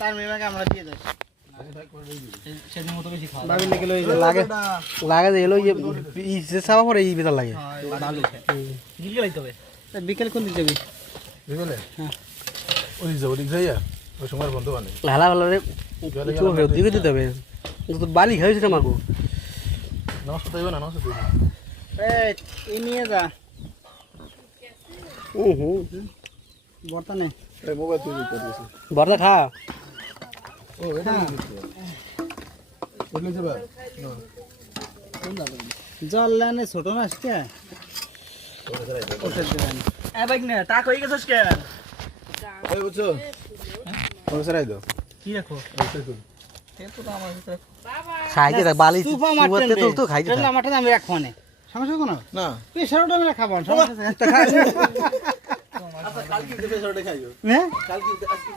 তার মেয়েকে আমরা দিয়ে দেব সেদিন মতো বেশি খাওয়া বাবিল লেগে লই লাগে যে এলো এই যে সাবা পরে এই বেতার লাগে ভালো গিলকে লাইতে হবে বিকেল কোন দিকে যাবি বিকেলে হ্যাঁ ওই যাইয়া ওই সময় বন্ধ বানে লালা লালা কিছু দিকে দিতে হবে তো বালি খাইছে না মাগো নষ্ট হইব না নষ্ট হইব এই নিয়ে যা বর্তমানে এই মোবাইল তুই করতেছিস বড়দা খা ও এটা বললি যাবা জল লানে ছোট মাছ কে এ বাইক নে তা কই গেছস কে এই বুঝছো কোন সারাই দাও কি রাখো এ তো আমার ভিতরে খাইতে থাক বালি সুপা মারতে তো খাইতে থাক মাঠে আমি রাখবো না সমস্যা কোনো না প্রেসারটা আমি খাবো সমস্যা আছে আচ্ছা কালকে প্রেসারটা খাইও হ্যাঁ কালকে আজকে